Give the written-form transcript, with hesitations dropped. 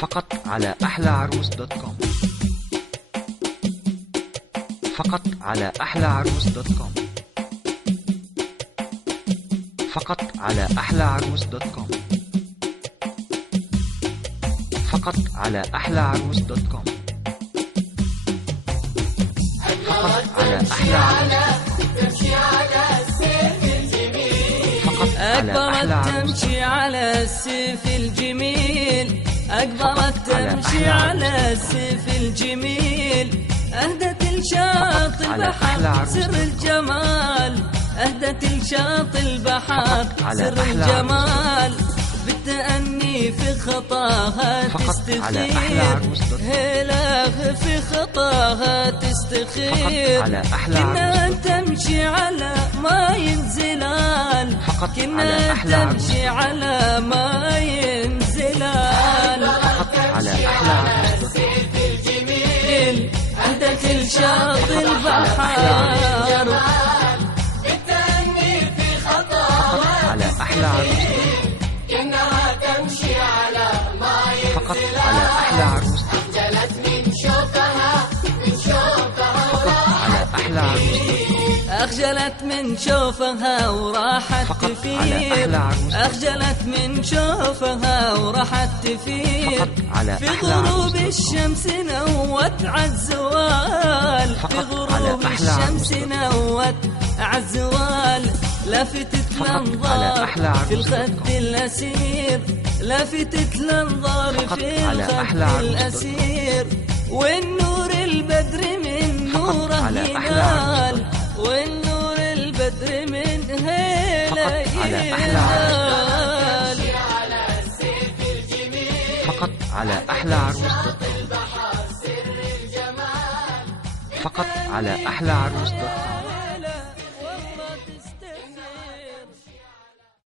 فقط على أحلىعروس.com. فقط على أحلىعروس.com. فقط على أحلىعروس.com. فقط على أحلىعروس.com. فقط على أقبلت تمشي على السيف الجميل، أقبلت تمشي على السيف الجميل، أهدت الشاطئ البحر سر الجمال، أهدت الشاطئ البحر سر الجمال، بالتأني في خطاها تستخير، هلاغ في خطاها تستخير، كنا تمشي على ماء زلال، كنا تمشي على ماء زلال، السيف الجميل أهدت الشاطئ البحر، بالتأني في خطاها تستخير، كأنها تمشي على ماء زلال، أخجلت من شوفها أخجلت من شوفها وراحت تفير، أخجلت من شوفها وراحت تفير، في غروب الشمس نوت عالزوال، في غروب الشمس نوت عالزوال، لفتت الأنظار في الخد الأسير، لفتت الأنظار في الخد الأسير، والنور البدر من نوره ينال، والنور البدر من هيله ينال، فقط على أحلىعروس.com. فقط على أحلىعروس.com.